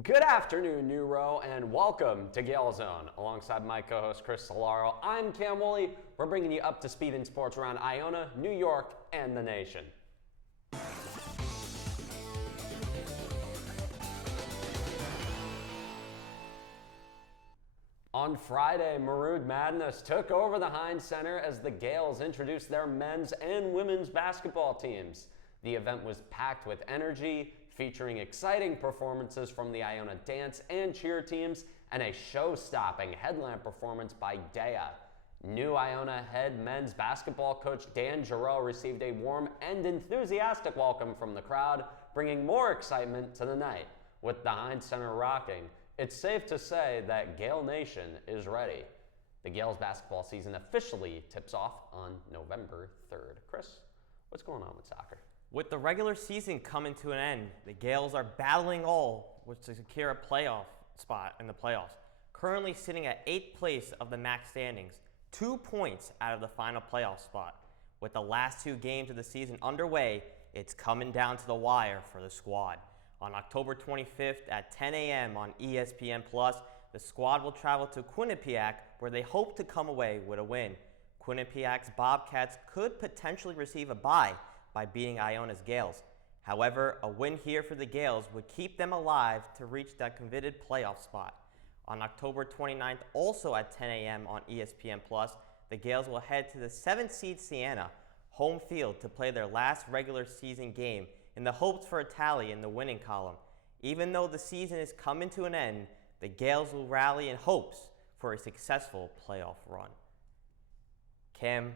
Good afternoon, New Row, and welcome to Gael Zone. Alongside my co-host Chris Cilauro, I'm Cam Woolley. We're bringing you up to speed in sports around Iona, New York, and the nation. On Friday, Marud Madness took over the Heinz Center as the Gaels introduced their men's and women's basketball teams. The event was packed with energy, featuring exciting performances from the Iona dance and cheer teams and a show-stopping headline performance by Gaie. New Iona head men's basketball coach Dan Giroux received a warm and enthusiastic welcome from the crowd, bringing more excitement to the night. With the Heinz Center rocking, it's safe to say that Gael Nation is ready. The Gaels basketball season officially tips off on November 3rd. Chris, what's going on with soccer? With the regular season coming to an end, the Gaels are battling all to secure a playoff spot in the playoffs. Currently sitting at 8th place of the MAC standings, 2 points out of the final playoff spot. With the last 2 games of the season underway, it's coming down to the wire for the squad. On October 25th at 10 a.m. on ESPN+, the squad will travel to Quinnipiac, where they hope to come away with a win. Quinnipiac's Bobcats could potentially receive a bye by beating Iona's Gaels. However, a win here for the Gaels would keep them alive to reach that coveted playoff spot. On October 29th, also at 10 a.m. on ESPN+, the Gaels will head to the 7th seed Siena, home field, to play their last regular season game in the hopes for a tally in the winning column. Even though the season is coming to an end, the Gaels will rally in hopes for a successful playoff run. Cam,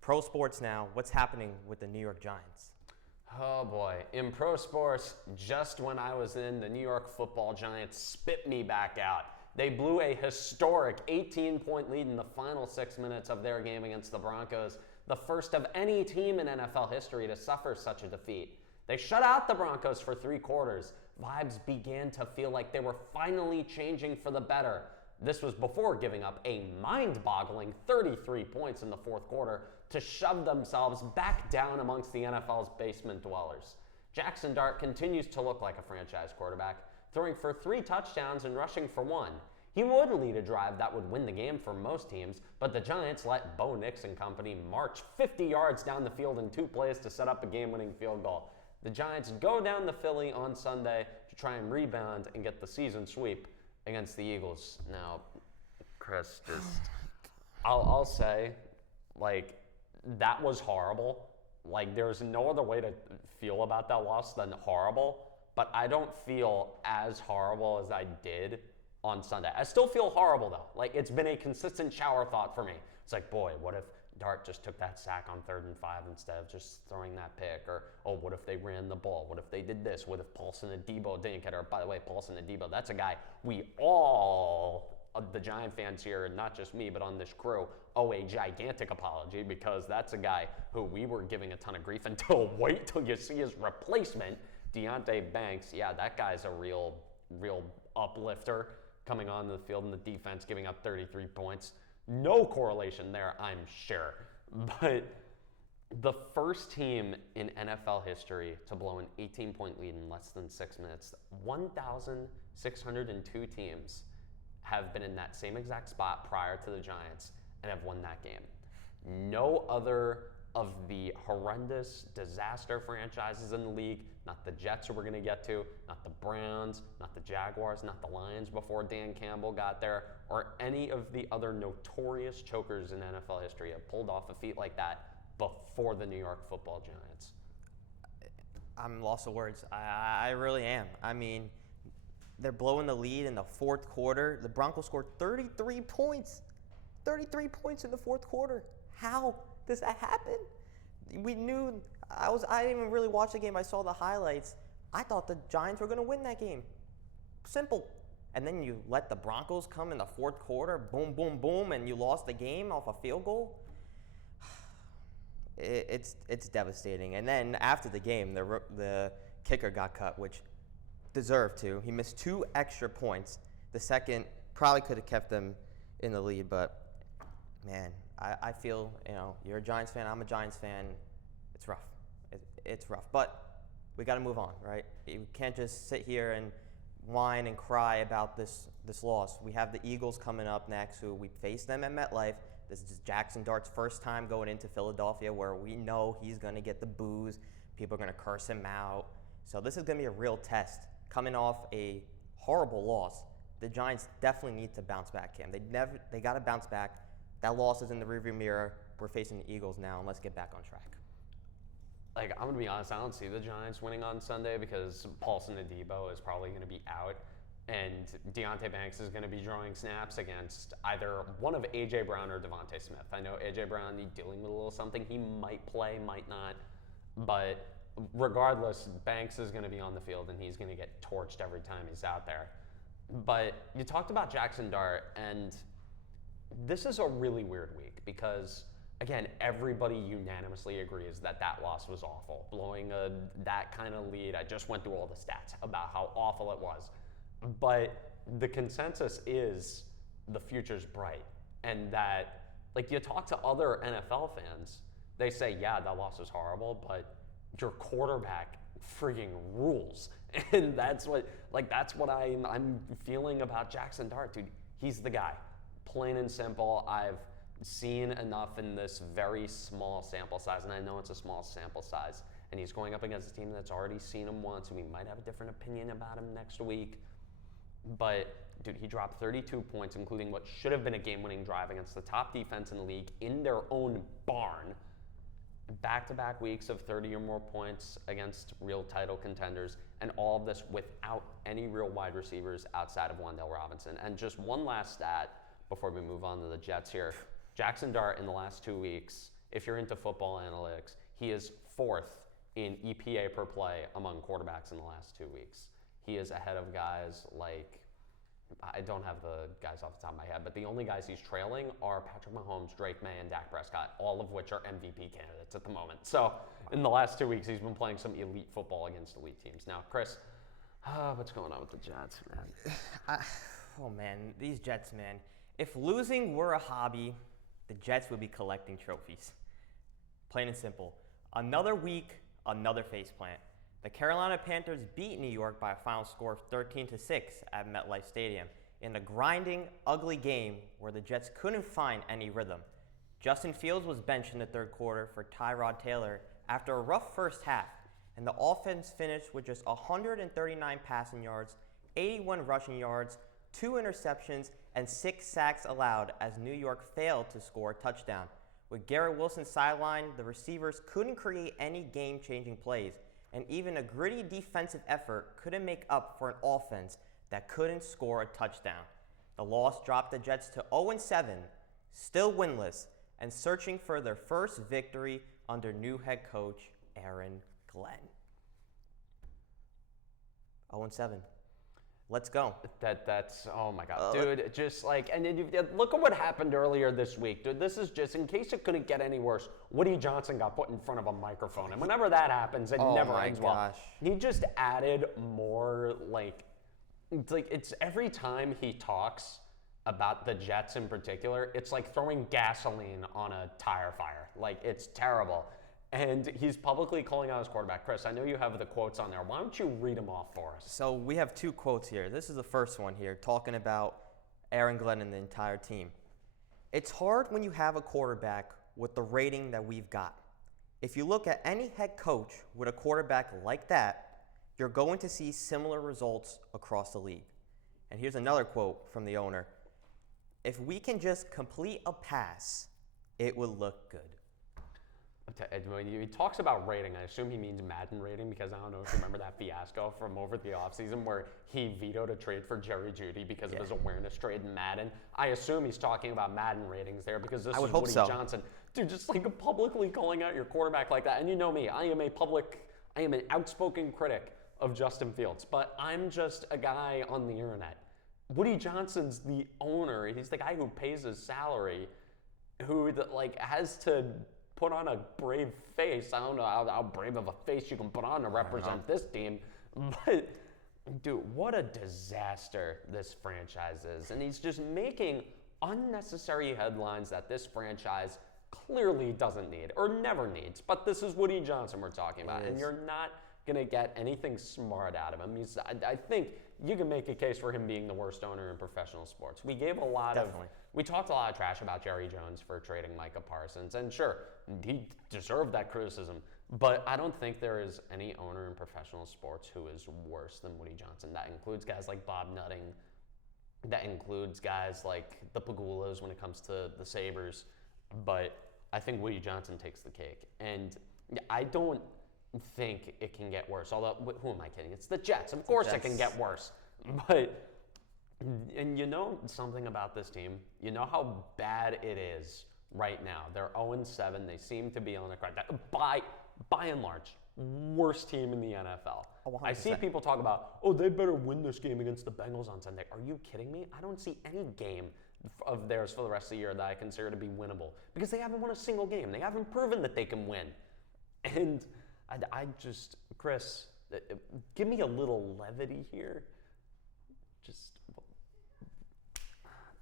pro sports now, what's happening with the New York Giants? Oh boy, in pro sports, just when I was in, the New York Football Giants spit me back out. They blew a historic 18-point lead in the final 6 minutes of their game against the Broncos, the first of any team in NFL history to suffer such a defeat. They shut out the Broncos for 3 quarters. Vibes began to feel like they were finally changing for the better. This was before giving up a mind-boggling 33 points in the 4th quarter to shove themselves back down amongst the NFL's basement dwellers. Jackson Dart continues to look like a franchise quarterback, throwing for 3 touchdowns and rushing for 1. He would lead a drive that would win the game for most teams, but the Giants let Bo Nix and company march 50 yards down the field in 2 plays to set up a game-winning field goal. The Giants go down to Philly on Sunday to try and rebound and get the season sweep against the Eagles. Now, Chris, I'll say, that was horrible. There's no other way to feel about that loss than horrible, but I don't feel as horrible as I did on Sunday. I still feel horrible, though. It's been a consistent shower thought for me. It's boy, what if Dart just took that sack on 3rd and 5 instead of just throwing that pick? Or, what if they ran the ball? What if they did this? What if Paulson Adebo didn't get her? By the way, Paulson Adebo, that's a guy we all, the Giant fans here, and not just me, but on this crew, owe a gigantic apology, because that's a guy who we were giving a ton of grief until wait till you see his replacement, Deonte Banks. Yeah, that guy's a real uplifter coming on the field in the defense, giving up 33 points. No correlation there, I'm sure. But the first team in NFL history to blow an 18-point lead in less than 6 minutes, 1,602 teams have been in that same exact spot prior to the Giants and have won that game. No other of the horrendous disaster franchises in the league, not the Jets who we're going to get to, not the Browns, not the Jaguars, not the Lions before Dan Campbell got there, or any of the other notorious chokers in NFL history have pulled off a feat like that before the New York Football Giants. I'm lost of words. I really am. I mean, they're blowing the lead in the 4th quarter. The Broncos scored 33 points. 33 points in the 4th quarter. How does that happen? We knew, I didn't even really watch the game. I saw the highlights. I thought the Giants were going to win that game. Simple. And then you let the Broncos come in the 4th quarter, boom, boom, boom, and you lost the game off a field goal. It's devastating. And then after the game, the kicker got cut, which deserved to. He missed 2 extra points. The second probably could have kept them in the lead, but man, I feel, you're a Giants fan, I'm a Giants fan. It's rough. It's rough, but we got to move on, right? You can't just sit here and whine and cry about this loss. We have the Eagles coming up next, who we face them at MetLife. This is Jackson Dart's first time going into Philadelphia, where we know he's going to get the boos. People are going to curse him out. So this is going to be a real test. Coming off a horrible loss, the Giants definitely need to bounce back, Cam. They got to bounce back. That loss is in the rearview mirror. We're facing the Eagles now, and let's get back on track. Like, I'm going to be honest, I don't see the Giants winning on Sunday because Paulson Adebo is probably going to be out, and Deonte Banks is going to be drawing snaps against either one of A.J. Brown or Devontae Smith. I know A.J. Brown, he's dealing with a little something. He might play, might not, but regardless, Banks is going to be on the field, and he's going to get torched every time he's out there. But you talked about Jackson Dart, and this is a really weird week because, again, everybody unanimously agrees that loss was awful. Blowing that kind of lead, I just went through all the stats about how awful it was. But the consensus is the future's bright, and that, like, you talk to other NFL fans, they say, yeah, that loss was horrible, but your quarterback frigging rules. And that's what I'm feeling about Jackson Dart, dude. He's the guy, plain and simple. I've seen enough in this very small sample size, and I know it's a small sample size, and he's going up against a team that's already seen him once, and we might have a different opinion about him next week. But, dude, he dropped 32 points, including what should have been a game-winning drive against the top defense in the league in their own barn. Back-to-back weeks of 30 or more points against real title contenders, and all of this without any real wide receivers outside of Wan'Dale Robinson. And just one last stat before we move on to the Jets here. Jackson Dart in the last 2 weeks, if you're into football analytics, he is 4th in EPA per play among quarterbacks in the last 2 weeks. He is ahead of guys like, I don't have the guys off the top of my head, but the only guys he's trailing are Patrick Mahomes, Drake May, and Dak Prescott, all of which are MVP candidates at the moment. So in the last 2 weeks, he's been playing some elite football against elite teams. Now, Chris, what's going on with the Jets, man? Man, these Jets, man. If losing were a hobby, the Jets would be collecting trophies. Plain and simple. Another week, another faceplant. The Carolina Panthers beat New York by a final score of 13-6 at MetLife Stadium in a grinding, ugly game where the Jets couldn't find any rhythm. Justin Fields was benched in the third quarter for Tyrod Taylor after a rough first half, and the offense finished with just 139 passing yards, 81 rushing yards, 2 interceptions, and 6 sacks allowed as New York failed to score a touchdown. With Garrett Wilson sidelined, the receivers couldn't create any game-changing plays, and even a gritty defensive effort couldn't make up for an offense that couldn't score a touchdown. The loss dropped the Jets to 0-7, still winless, and searching for their first victory under new head coach Aaron Glenn. 0-7. Let's go. That's oh my God, dude. Just like, and then look at what happened earlier this week, dude. This is just in case it couldn't get any worse. Woody Johnson got put in front of a microphone, and whenever that happens, it never ends well. He just added more it's every time he talks about the Jets in particular, it's like throwing gasoline on a tire fire. Like, it's terrible. And he's publicly calling out his quarterback. Chris, I know you have the quotes on there. Why don't you read them off for us? So we have 2 quotes here. This is the first one here, talking about Aaron Glenn and the entire team. It's hard when you have a quarterback with the rating that we've got. If you look at any head coach with a quarterback like that, you're going to see similar results across the league. And here's another quote from the owner. If we can just complete a pass, it will look good. When he talks about rating, I assume he means Madden rating, because I don't know if you remember that fiasco from over the offseason where he vetoed a trade for Jerry Jeudy because of his awareness trade in Madden. I assume he's talking about Madden ratings there, because this is Woody Johnson. Dude, just like publicly calling out your quarterback like that. And you know me, I am an outspoken critic of Justin Fields, but I'm just a guy on the internet. Woody Johnson's the owner. He's the guy who pays his salary, who has to put on a brave face. I don't know how brave of a face you can put on to represent this team, but dude, what a disaster this franchise is. And he's just making unnecessary headlines that this franchise clearly doesn't need or never needs. But this is Woody Johnson we're talking about, and you're not going to get anything smart out of him. I think you can make a case for him being the worst owner in professional sports. We talked a lot of trash about Jerry Jones for trading Micah Parsons, and sure, he deserved that criticism, but I don't think there is any owner in professional sports who is worse than Woody Johnson. That includes guys like Bob Nutting. That includes guys like the Pagulas when it comes to the Sabres, but I think Woody Johnson takes the cake, and I don't think it can get worse. Although, who am I kidding? It's the Jets. Of course it can get worse. But, and you know something about this team? You know how bad it is right now. They're 0-7. They seem to be on the correct. By and large, worst team in the NFL. 100%. I see people talk about, oh, they better win this game against the Bengals on Sunday. Are you kidding me? I don't see any game of theirs for the rest of the year that I consider to be winnable because they haven't won a single game. They haven't proven that they can win. And I just, Chris, give me a little levity here. Just,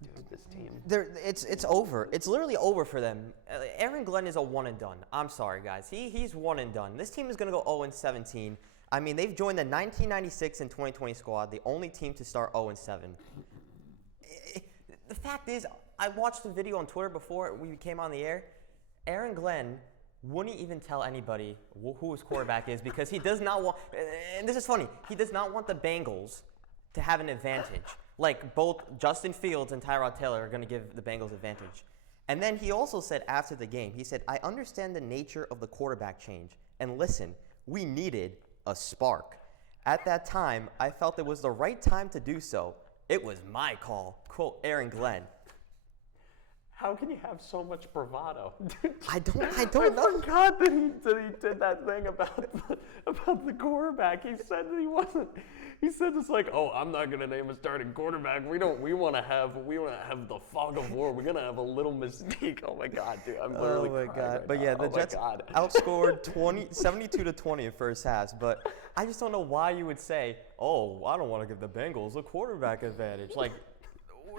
dude, this team. It's over. It's literally over for them. Aaron Glenn is a one and done. I'm sorry, guys. He's one and done. This team is going to go 0-17. I mean, they've joined the 1996 and 2020 squad, the only team to start 0-7. The fact is, I watched the video on Twitter before we came on the air. Aaron Glenn wouldn't even tell anybody who his quarterback is because he does not want, and this is funny, he does not want the Bengals to have an advantage. Like both Justin Fields and Tyrod Taylor are going to give the Bengals advantage. And then he also said after the game, he said, I understand the nature of the quarterback change. And listen, we needed a spark. At that time, I felt it was the right time to do so. It was my call. Quote, Aaron Glenn. How can you have so much bravado? I don't know. I forgot that he did that thing about the quarterback. He said that he wasn't. He said it's like, oh, I'm not gonna name a starting quarterback. We want to have the fog of war. We're gonna have a little mystique. Oh my God, dude, I'm literally crying right But now. yeah, the Jets outscored 72-20 in first half. But I just don't know why you would say, oh, I don't want to give the Bengals a quarterback advantage. Like,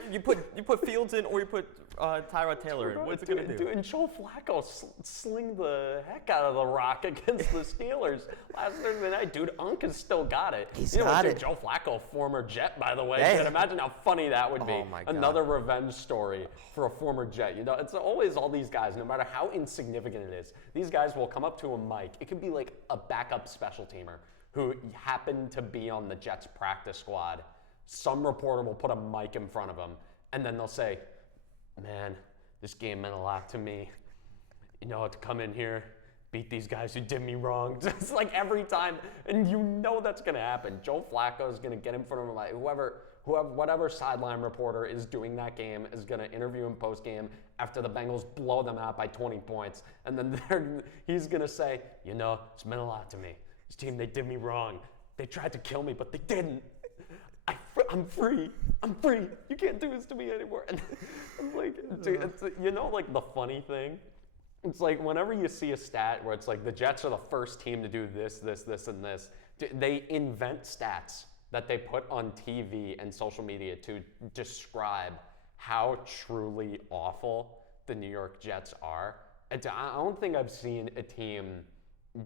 you put Fields in or you put Tyrod Taylor in. What's it going to do? And Joe Flacco sling the heck out of the rock against the Steelers last Thursday night. Dude, Unk has still got it. He's got it. Joe Flacco, former Jet, by the way. Hey. You can imagine how funny that would be. Oh my God. Another revenge story for a former Jet. You know, it's always all these guys, no matter how insignificant it is. These guys will come up to a mic. It could be like a backup special teamer who happened to be on the Jets practice squad. Some reporter will put a mic in front of him, and then they'll say, man, this game meant a lot to me. You know, to come in here, beat these guys who did me wrong. Just like every time, and you know that's going to happen. Joe Flacco is going to get in front of him, like whatever sideline reporter is doing that game is going to interview him post-game after the Bengals blow them out by 20 points. And then he's going to say, you know, it's meant a lot to me. This team, they did me wrong. They tried to kill me, but they didn't. I'm free. I'm free. You can't do this to me anymore. And I'm like, dude, you know, like the funny thing? It's like whenever you see a stat where it's like the Jets are the first team to do this, and this, they invent stats that they put on TV and social media to describe how truly awful the New York Jets are. I don't think I've seen a team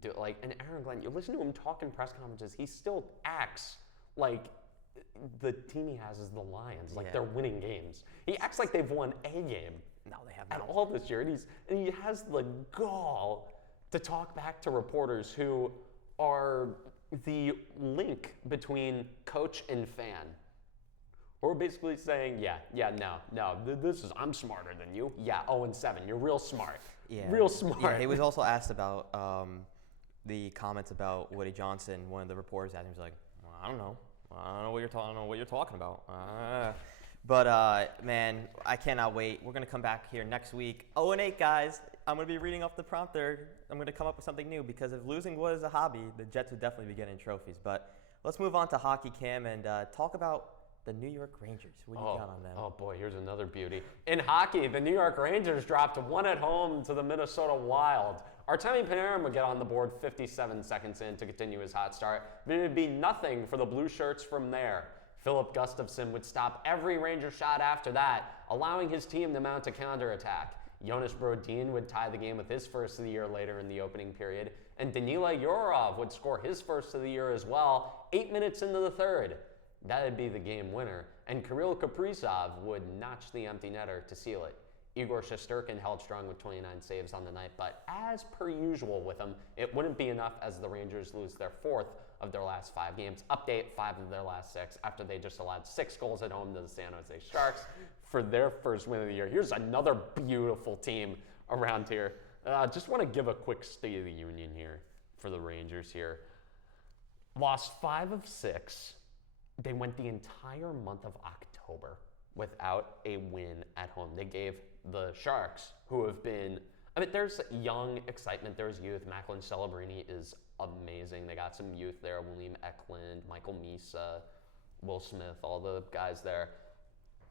do like, and Aaron Glenn, you listen to him talk in press conferences, he still acts like the team he has is the Lions, like they're winning games. He acts like they've won a game. No, they have at not. all this year, and he has the gall to talk back to reporters who are the link between coach and fan. We're basically saying, no, this is, I'm smarter than you. Yeah, 0-7, you're real smart. Yeah. Real smart. Yeah, he was also asked about the comments about Woody Johnson. One of the reporters asked him, he was like, well, I don't know what you're talking about. But man, I cannot wait. We're gonna come back here next week. 0-8, guys. I'm gonna be reading off the prompter. I'm gonna come up with something new because if losing was a hobby, the Jets would definitely be getting trophies. But let's move on to hockey, Cam, and talk about the New York Rangers. What do you got on them? Oh boy, here's another beauty. In hockey, the New York Rangers dropped 1 at home to the Minnesota Wild. Artemi Panarin would get on the board 57 seconds in to continue his hot start, but it would be nothing for the Blue Shirts from there. Philip Gustafsson would stop every Ranger shot after that, allowing his team to mount a counterattack. Jonas Brodin would tie the game with his first of the year later in the opening period, And Danila Yurov would score his first of the year as well, 8 minutes into the third. That'd be the game winner. And Kirill Kaprizov would notch the empty netter to seal it. Igor Shesterkin held strong with 29 saves on the night, but as per usual with him, it wouldn't be enough as the Rangers lose their 4th of their last 5 games. Update, 5 of their last 6 after they just allowed 6 goals at home to the San Jose Sharks for their first win of the year. Here's another beautiful team around here. Just want to give a quick State of the Union here for the Rangers here. Lost 5 of 6. They went the entire month of October without a win at home. They gave the Sharks, who have been, there's young excitement, there's youth. Macklin Celebrini is amazing. They got some youth there, William Eklund, Michael Misa, Will Smith, all the guys there.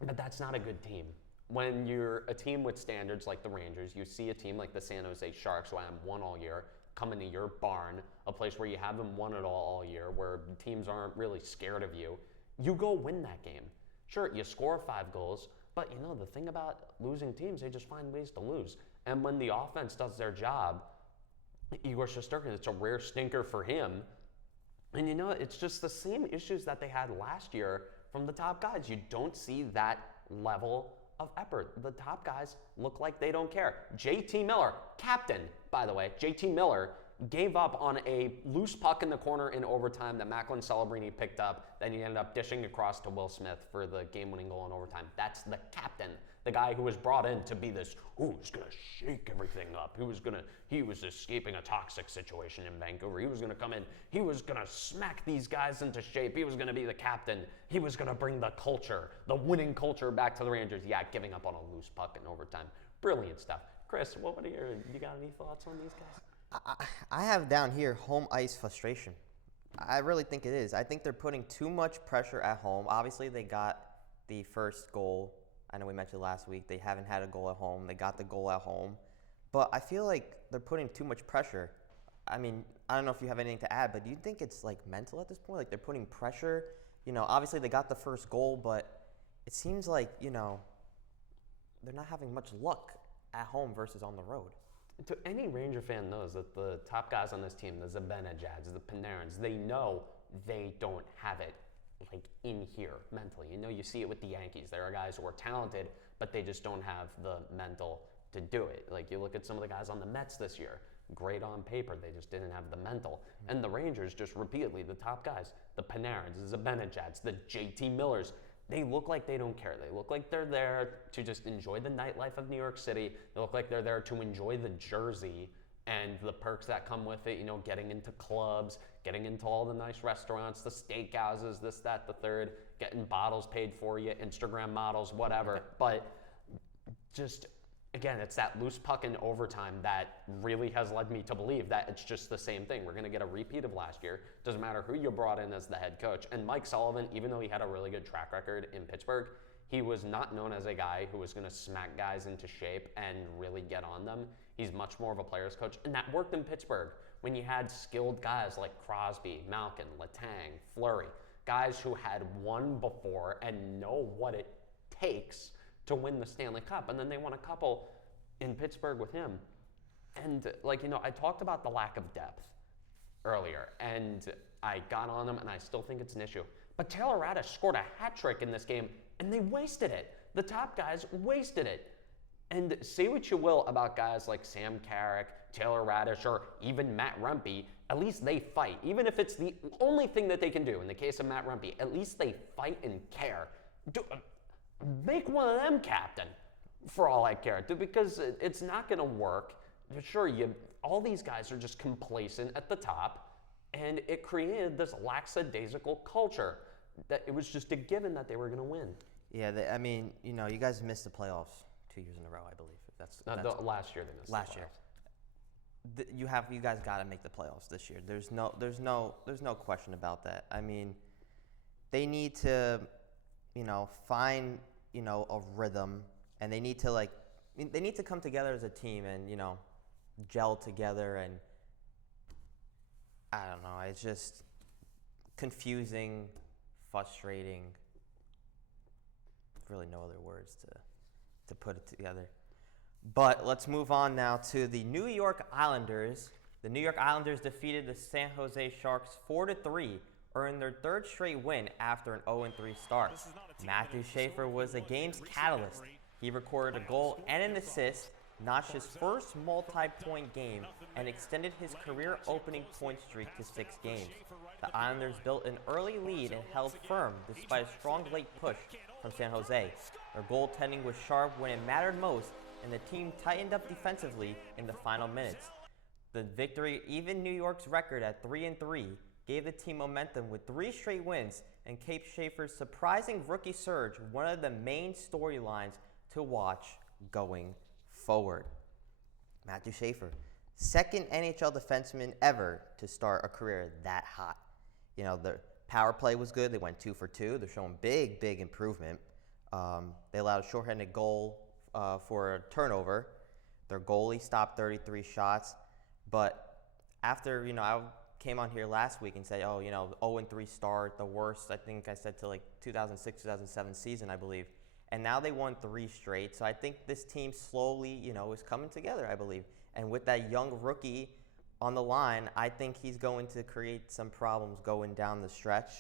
But that's not a good team. When you're a team with standards like the Rangers, you see a team like the San Jose Sharks, who haven't won all year, come into your barn, a place where you haven't won it all year, where teams aren't really scared of you, you go win that game. Sure, you score 5 goals, but the thing about losing teams, they just find ways to lose. And when the offense does their job, Igor Shesterkin, it's a rare stinker for him. And it's just the same issues that they had last year from the top guys. You don't see that level of effort. The top guys look like they don't care. JT Miller, captain, by the way, JT Miller gave up on a loose puck in the corner in overtime that Macklin Celebrini picked up. Then he ended up dishing across to Will Smith for the game-winning goal in overtime. That's the captain, the guy who was brought in to be this, who's going to shake everything up. He was escaping a toxic situation in Vancouver. He was going to come in. He was going to smack these guys into shape. He was going to be the captain. He was going to bring the culture, the winning culture back to the Rangers. Yeah, giving up on a loose puck in overtime. Brilliant stuff. Chris, you got any thoughts on these guys? I have down here home ice frustration. I really think it is. I think they're putting too much pressure at home. Obviously, they got the first goal. I know we mentioned last week they haven't had a goal at home. They got the goal at home. But I feel like they're putting too much pressure. I don't know if you have anything to add, but do you think it's mental at this point? Like they're putting pressure? Obviously they got the first goal, but it seems like, they're not having much luck at home versus on the road. To any Ranger fan knows that the top guys on this team, the Zibanejads, the Panarins, they know they don't have it in here mentally. You see it with the Yankees. There are guys who are talented, but they just don't have the mental to do it. You look at some of the guys on the Mets this year, great on paper, they just didn't have the mental. And the Rangers just repeatedly, the top guys, the Panarins, the Zibanejads, the JT Millers, they look like they don't care. They look like they're there to just enjoy the nightlife of New York City. They look like they're there to enjoy the jersey and the perks that come with it, getting into clubs, getting into all the nice restaurants, the steakhouses, this, that, the third, getting bottles paid for you, Instagram models, whatever. But just, again, it's that loose puck in overtime that really has led me to believe that it's just the same thing. We're going to get a repeat of last year. Doesn't matter who you brought in as the head coach. And Mike Sullivan, even though he had a really good track record in Pittsburgh, he was not known as a guy who was going to smack guys into shape and really get on them. He's much more of a player's coach. And that worked in Pittsburgh when you had skilled guys like Crosby, Malkin, Letang, Fleury, guys who had won before and know what it takes to win the Stanley Cup. And then they won a couple in Pittsburgh with him. And I talked about the lack of depth earlier, and I got on them, and I still think it's an issue. But Taylor Radish scored a hat trick in this game, and they wasted it. The top guys wasted it. And say what you will about guys like Sam Carrick, Taylor Radish, or even Matt Rempe, at least they fight. Even if it's the only thing that they can do. In the case of Matt Rempe, at least they fight and care. Make one of them captain, for all I care, because it's not going to work. Sure, all these guys are just complacent at the top, and it created this lackadaisical culture that it was just a given that they were going to win. Yeah, you guys missed the playoffs 2 years in a row, I believe. That's last year they missed. Last year. You guys got to make the playoffs this year. There's no question about that. They need to, find, a rhythm, and they need to come together as a team and, gel together, and I don't know, it's just confusing, frustrating, really no other words to put it together. But let's move on now to the New York Islanders, The New York Islanders defeated the San Jose Sharks 4-3, earned their third straight win after an 0-3 start. Matthew Schaefer was the game's catalyst. He recorded a goal and an assist, notched his first multi-point game, and extended his career-opening point streak to 6 games. The Islanders built an early lead and held firm despite a strong late push from San Jose. Their goaltending was sharp when it mattered most, and the team tightened up defensively in the final minutes. The victory evened New York's record at 3-3, gave the team momentum with 3 straight wins, and kept Schaefer's surprising rookie surge one of the main storylines to watch going forward. Matthew Schaefer, second NHL defenseman ever to start a career that hot. You know, the power play was good. They went 2 for 2. They're showing big improvement. They allowed a shorthanded goal for a turnover. Their goalie stopped 33 shots. But after, I came on here last week and said, 0-3 start, the worst, I think I said, to like 2006, 2007 season, I believe. And now they won 3 straight. So I think this team slowly, is coming together, I believe. And with that young rookie on the line, I think he's going to create some problems going down the stretch.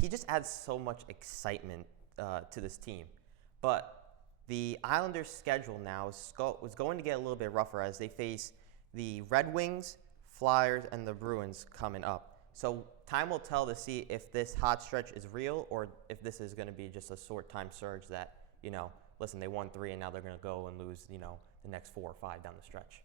He just adds so much excitement to this team. But the Islanders' schedule now is going to get a little bit rougher as they face the Red Wings, Flyers, and the Bruins coming up. So time will tell to see if this hot stretch is real or if this is going to be just a short-time surge that, listen, they won 3 and now they're going to go and lose, the next 4 or 5 down the stretch.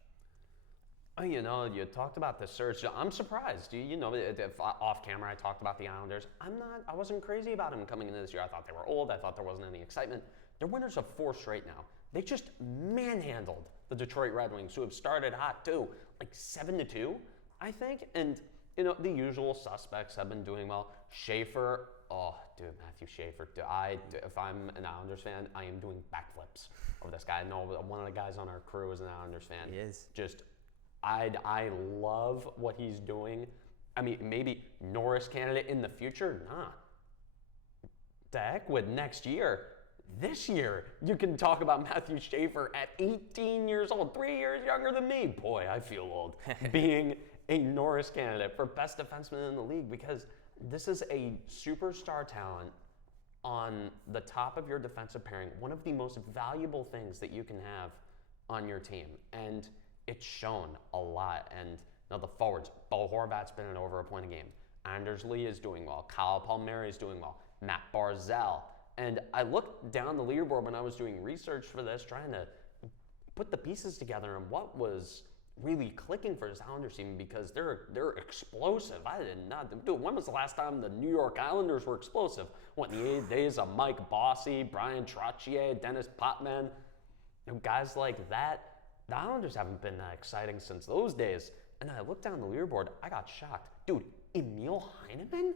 Oh, you talked about the surge. I'm surprised. If off camera I talked about the Islanders, I wasn't crazy about them coming into this year. I thought they were old. I thought there wasn't any excitement. They're winners of 4 straight now. They just manhandled the Detroit Red Wings, who have started hot too, like 7-2, I think. And, the usual suspects have been doing well. Schaefer, Matthew Schaefer. If I'm an Islanders fan, I am doing backflips over this guy. I know one of the guys on our crew is an Islanders fan. He is. I love what he's doing. I mean, maybe Norris candidate in the future? Nah. The heck with next year. This year, you can talk about Matthew Schaefer at 18 years old, 3 years younger than me. Boy, I feel old. Being a Norris candidate for best defenseman in the league, because this is a superstar talent on the top of your defensive pairing, one of the most valuable things that you can have on your team. And it's shown a lot. And now the forwards, Bo Horvat's been in over a point a game. Anders Lee is doing well. Kyle Palmieri is doing well. Matt Barzal. And I looked down the leaderboard when I was doing research for this, trying to put the pieces together and what was really clicking for this Islanders team, because they're explosive. I did not. Dude, when was the last time the New York Islanders were explosive? What, in the days of Mike Bossy, Brian Trottier, Dennis Potvin, guys like that? The Islanders haven't been that exciting since those days. And I looked down the leaderboard, I got shocked. Dude, Emil Heineman?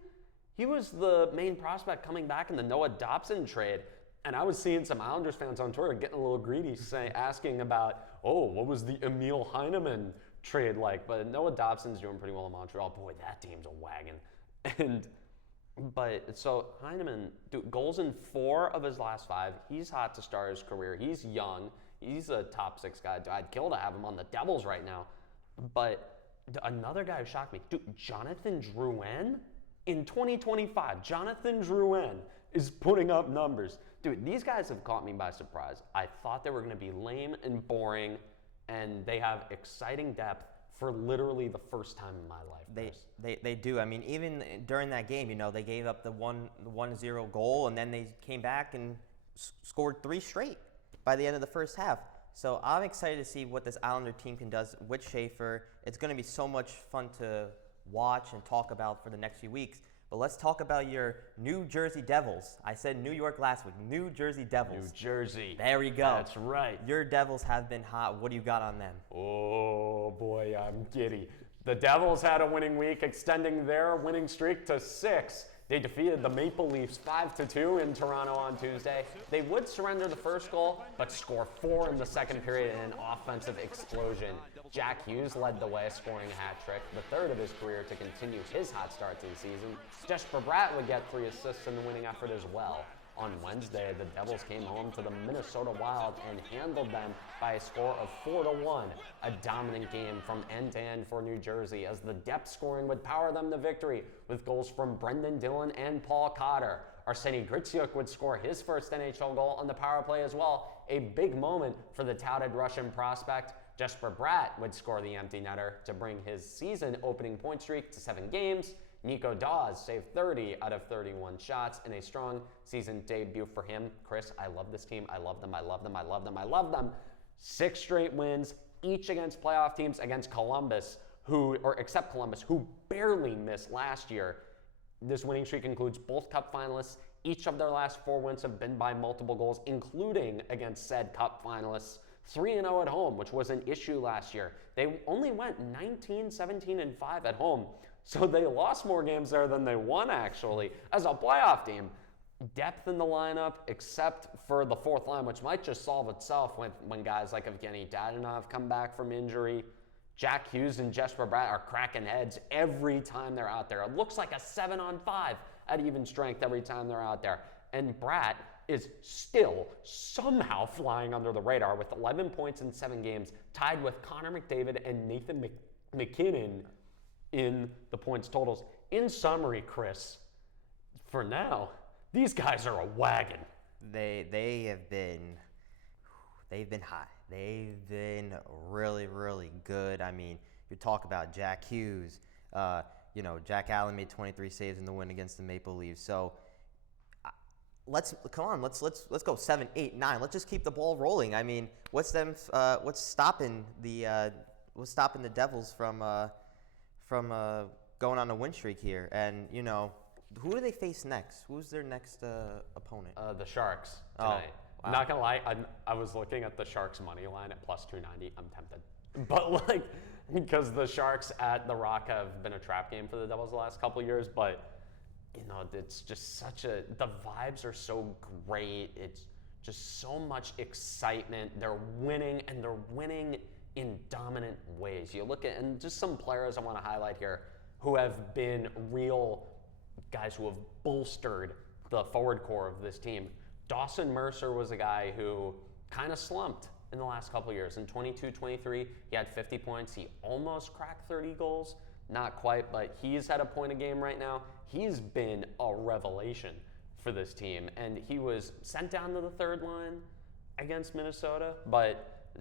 He was the main prospect coming back in the Noah Dobson trade. And I was seeing some Islanders fans on Twitter getting a little greedy, asking about, what was the Emil Heineman trade like? But Noah Dobson's doing pretty well in Montreal. Boy, that team's a wagon. So Heineman, dude, goals in 4 of his last 5. He's hot to start his career. He's young. He's a top 6 guy. I'd kill to have him on the Devils right now. But another guy who shocked me, dude, Jonathan Drouin? In 2025, Jonathan Drouin is putting up numbers. Dude, these guys have caught me by surprise. I thought they were going to be lame and boring, and they have exciting depth for literally the first time in my life. They do. I mean, even during that game, they gave up the 1-0 goal, and then they came back and scored 3 straight by the end of the first half. So I'm excited to see what this Islander team can do with Schaefer. It's going to be so much fun to watch and talk about for the next few weeks. But let's talk about your New Jersey Devils. I said New York last week. New Jersey Devils. New Jersey. There we go. That's right. Your Devils have been hot. What do you got on them? Oh, boy, I'm giddy. The Devils had a winning week, extending their winning streak to 6. They defeated the Maple Leafs 5-2 in Toronto on Tuesday. They would surrender the first goal, but score 4 in the second period in an offensive explosion. Jack Hughes led the way, scoring a hat trick, the 3rd of his career to continue his hot start to the season. Jesper Bratt would get 3 assists in the winning effort as well. On Wednesday, the Devils came home to the Minnesota Wild and handled them by a score of 4-1. A dominant game from end to end for New Jersey as the depth scoring would power them to victory with goals from Brendan Dillon and Paul Cotter. Arseny Griciuk would score his first NHL goal on the power play as well. A big moment for the touted Russian prospect. Jesper Bratt would score the empty netter to bring his season opening point streak to 7 games. Nico Dawes saved 30 out of 31 shots in a strong season debut for him. Chris, I love this team. I love them. I love them. I love them. I love them. 6 straight wins, each against playoff teams against Columbus, except Columbus, who barely missed last year. This winning streak includes both Cup finalists. Each of their last 4 wins have been by multiple goals, including against said Cup finalists. 3-0 at home, which was an issue last year. They only went 19, 17, and 5 at home. So they lost more games there than they won, actually, as a playoff team. Depth in the lineup, except for the fourth line, which might just solve itself when guys like Evgeny Dadonov come back from injury. Jack Hughes and Jesper Bratt are cracking heads every time they're out there. It looks like a 7-on-5 at even strength every time they're out there. And Bratt is still somehow flying under the radar with 11 points in 7 games, tied with Connor McDavid and Nathan McKinnon in the points totals. In summary, Chris, for now, these guys are a wagon. They've been hot. They've been really, really good. I mean, you talk about Jack Hughes. Jack Allen made 23 saves in the win against the Maple Leafs. So let's go 7, 8, 9. Let's just keep the ball rolling. I mean, what's stopping the Devils from going on a win streak here? And who do they face next? Who's their next opponent? The Sharks tonight. Wow. Not gonna lie, I was looking at the Sharks money line at plus 290. I'm tempted, but because the Sharks at the Rock have been a trap game for the Devils the last couple of years, but it's just the vibes are so great. It's just so much excitement. They're winning, and they're winning in dominant ways. You look at, and just some players I want to highlight here who have been real guys who have bolstered the forward core of this team. Dawson Mercer was a guy who kind of slumped in the last couple of years. In 22-23, he had 50 points. He almost cracked 30 goals. Not quite, but he's at a point a game right now. He's been a revelation for this team, and he was sent down to the third line against Minnesota,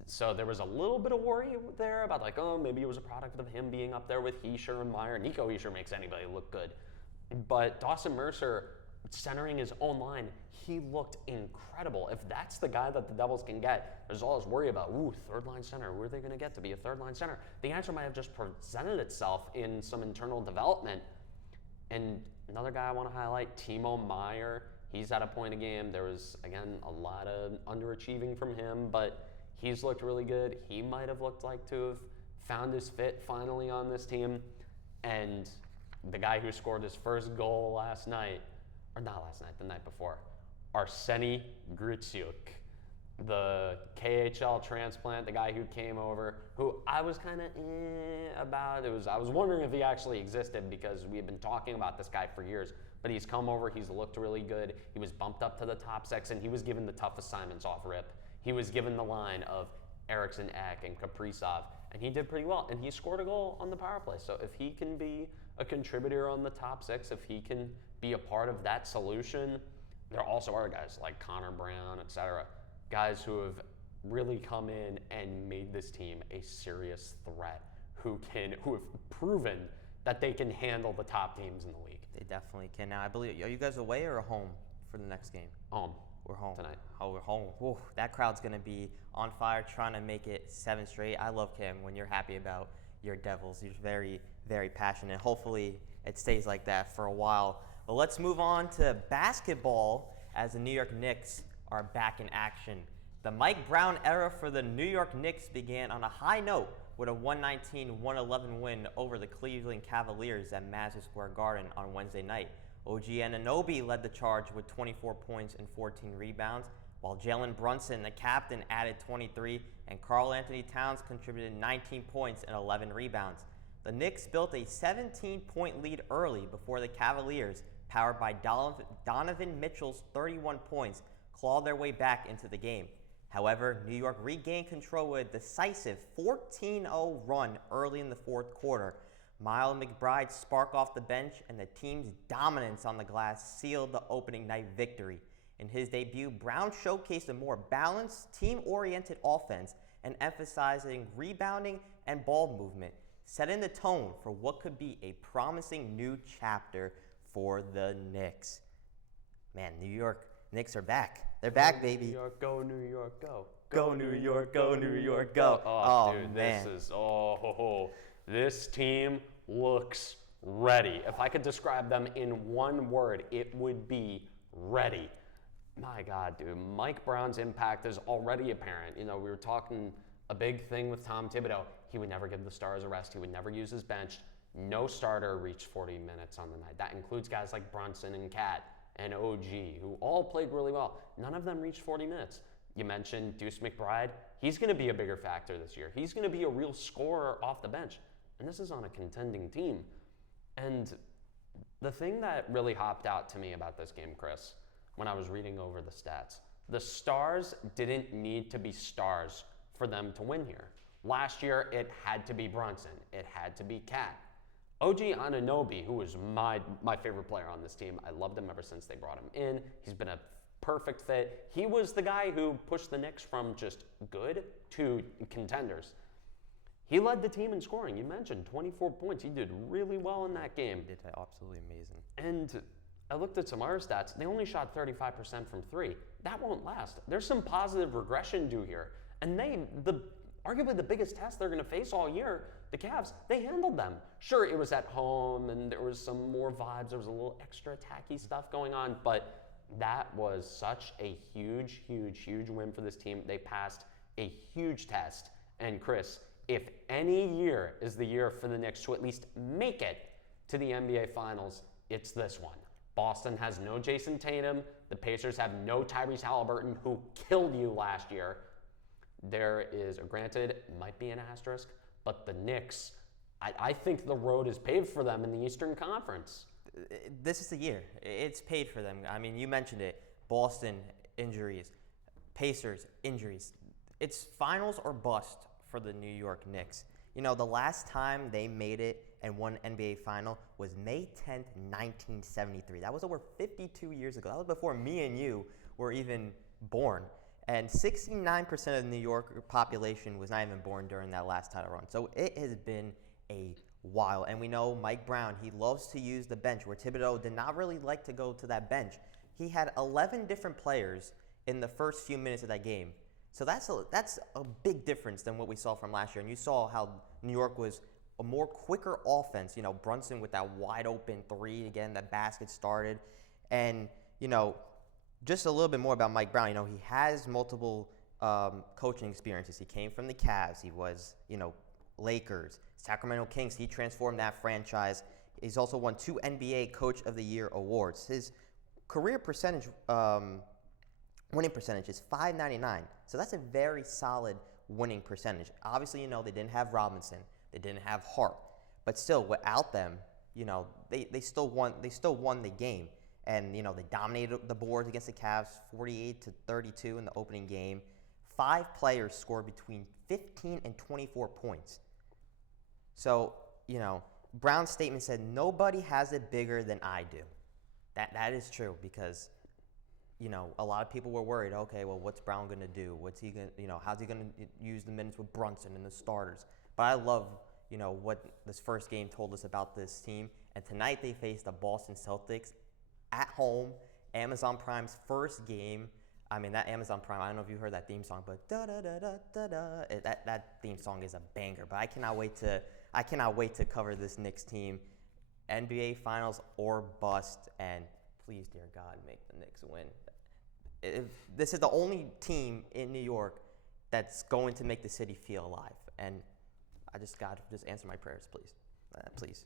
so there was a little bit of worry there about maybe it was a product of him being up there with Hischier and Meyer. Nico Hischier makes anybody look good. But Dawson Mercer, centering his own line, he looked incredible. If that's the guy that the Devils can get, there's all this worry about, third line center, who are they going to get to be a third line center? The answer might have just presented itself in some internal development. And another guy I want to highlight, Timo Meier, he's at a point a game. There was, again, a lot of underachieving from him, but he's looked really good. He might have looked like to have found his fit finally on this team. And the guy who scored his first goal the night before, Arseny Griciuk, the KHL transplant, the guy who came over, who I was kind of about. I was wondering if he actually existed because we had been talking about this guy for years. But he's come over, he's looked really good. He was bumped up to the top 6, and he was given the tough assignments off rip. He was given the line of Eriksson Ek and Kaprizov, and he did pretty well. And he scored a goal on the power play. So if he can be a contributor on the top 6, if he can be a part of that solution, there also are guys like Connor Brown, etc. Guys who have really come in and made this team a serious threat, who have proven that they can handle the top teams in the league. They definitely can. Now, I believe, are you guys away or home for the next game? Home. We're home tonight. Oh, we're home. Ooh, that crowd's going to be on fire trying to make it 7 straight. I love Kim when you're happy about your Devils. You're very, very passionate. Hopefully it stays like that for a while. Well, let's move on to basketball as the New York Knicks are back in action. The Mike Brown era for the New York Knicks began on a high note with a 119-111 win over the Cleveland Cavaliers at Madison Square Garden on Wednesday night. OG Anunoby led the charge with 24 points and 14 rebounds, while Jalen Brunson, the captain, added 23, and Karl Anthony Towns contributed 19 points and 11 rebounds. The Knicks built a 17-point lead early before the Cavaliers powered by Donovan Mitchell's 31 points, clawed their way back into the game. However, New York regained control with a decisive 14-0 run early in the fourth quarter. Miles McBride's spark off the bench and the team's dominance on the glass sealed the opening night victory. In his debut, Brown showcased a more balanced, team-oriented offense and emphasizing rebounding and ball movement, setting the tone for what could be a promising new chapter for the Knicks. Man, New York Knicks are back. They're back, baby. New York, go New York, go. Go New York, go New York, go. Oh, dude, man. This team looks ready. If I could describe them in one word, it would be ready. My God, dude, Mike Brown's impact is already apparent. You know, we were talking a big thing with Tom Thibodeau. He would never give the stars a rest. He would never use his bench. No starter reached 40 minutes on the night. That includes guys like Brunson and Cat and OG, who all played really well. None of them reached 40 minutes. You mentioned Deuce McBride. He's going to be a bigger factor this year. He's going to be a real scorer off the bench. And this is on a contending team. And the thing that really hopped out to me about this game, Chris, when I was reading over the stats, the stars didn't need to be stars for them to win here. Last year, it had to be Brunson. It had to be Cat. OG Anunoby, who was my favorite player on this team, I loved him ever since they brought him in. He's been a perfect fit. He was the guy who pushed the Knicks from just good to contenders. He led the team in scoring. You mentioned 24 points. He did really well in that game. He did absolutely amazing. And I looked at some other stats. They only shot 35% from three. That won't last. There's some positive regression due here. And arguably the biggest test they're going to face all year, the Cavs, they handled them. Sure, it was at home and there was some more vibes. There was a little extra tacky stuff going on, but that was such a huge, huge, huge win for this team. They passed a huge test. And Chris, if any year is the year for the Knicks to at least make it to the NBA Finals, it's this one. Boston has no Jason Tatum. The Pacers have no Tyrese Halliburton, who killed you last year. There is, granted, might be an asterisk, but the Knicks, I think the road is paved for them in the Eastern Conference. This is the year. It's paid for them. I mean, you mentioned it. Boston, injuries. Pacers, injuries. It's finals or bust for the New York Knicks. You know, the last time they made it and won NBA Final was May 10th, 1973. That was over 52 years ago. That was before me and you were even born. And 69% of the New York population was not even born during that last title run. So it has been a while. And we know Mike Brown, he loves to use the bench, where Thibodeau did not really like to go to that bench. He had 11 different players in the first few minutes of that game. So that's a big difference than what we saw from last year. And you saw how New York was a more quicker offense. You know, Brunson with that wide open three, again, that basket started. And, you know, just a little bit more about Mike Brown. You know, he has multiple coaching experiences. He came from the Cavs. He was, you know, Lakers, Sacramento Kings. He transformed that franchise. He's also won 2 NBA Coach of the Year awards. His career percentage, winning percentage is .599. So that's a very solid winning percentage. Obviously, you know, they didn't have Robinson. They didn't have Hart. But still, without them, you know, they still won the game. And, you know, they dominated the boards against the Cavs, 48-32 in the opening game. 5 players scored between 15 and 24 points. So, you know, Brown's statement said, "Nobody has it bigger than I do." That is true, because, you know, a lot of people were worried, okay, well, what's Brown going to do? What's he going to, you know, how's he going to use the minutes with Brunson and the starters? But I love, you know, what this first game told us about this team. And tonight they face the Boston Celtics at home, Amazon Prime's first game. I mean, that Amazon Prime, I don't know if you heard that theme song, but that theme song is a banger. But I cannot wait to cover this Knicks team. NBA Finals or bust, and please, dear God, make the Knicks win. This is the only team in New York that's going to make the city feel alive. And I just answer my prayers, please. Please.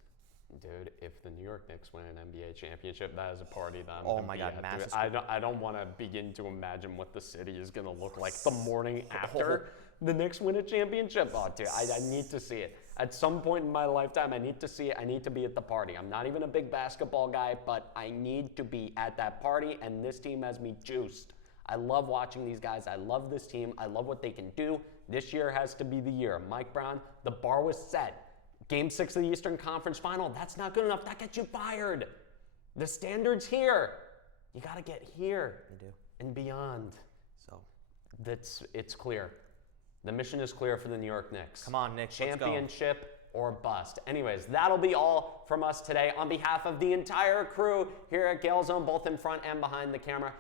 Dude, if the New York Knicks win an NBA championship, that is a party that I'm Oh gonna my be God, at, massive. dude. I don't want to begin to imagine what the city is going to look like the morning after the Knicks win a championship. Oh, dude, I need to see it. At some point in my lifetime, I need to see it. I need to be at the party. I'm not even a big basketball guy, but I need to be at that party, and this team has me juiced. I love watching these guys. I love this team. I love what they can do. This year has to be the year. Mike Brown, the bar was set. Game 6 of the Eastern Conference Final, that's not good enough. That gets you fired. The standard's here. You got to get here. You do. And beyond. So It's clear. The mission is clear for the New York Knicks. come on, Knicks, let's go. Championship or bust. Anyways, that'll be all from us today. On behalf of the entire crew here at Gael Zone, both in front and behind the camera,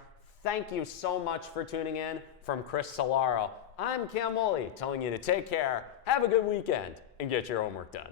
thank you so much for tuning in. From Chris Cilauro, I'm Cam Woolley, telling you to take care, have a good weekend, and get your homework done.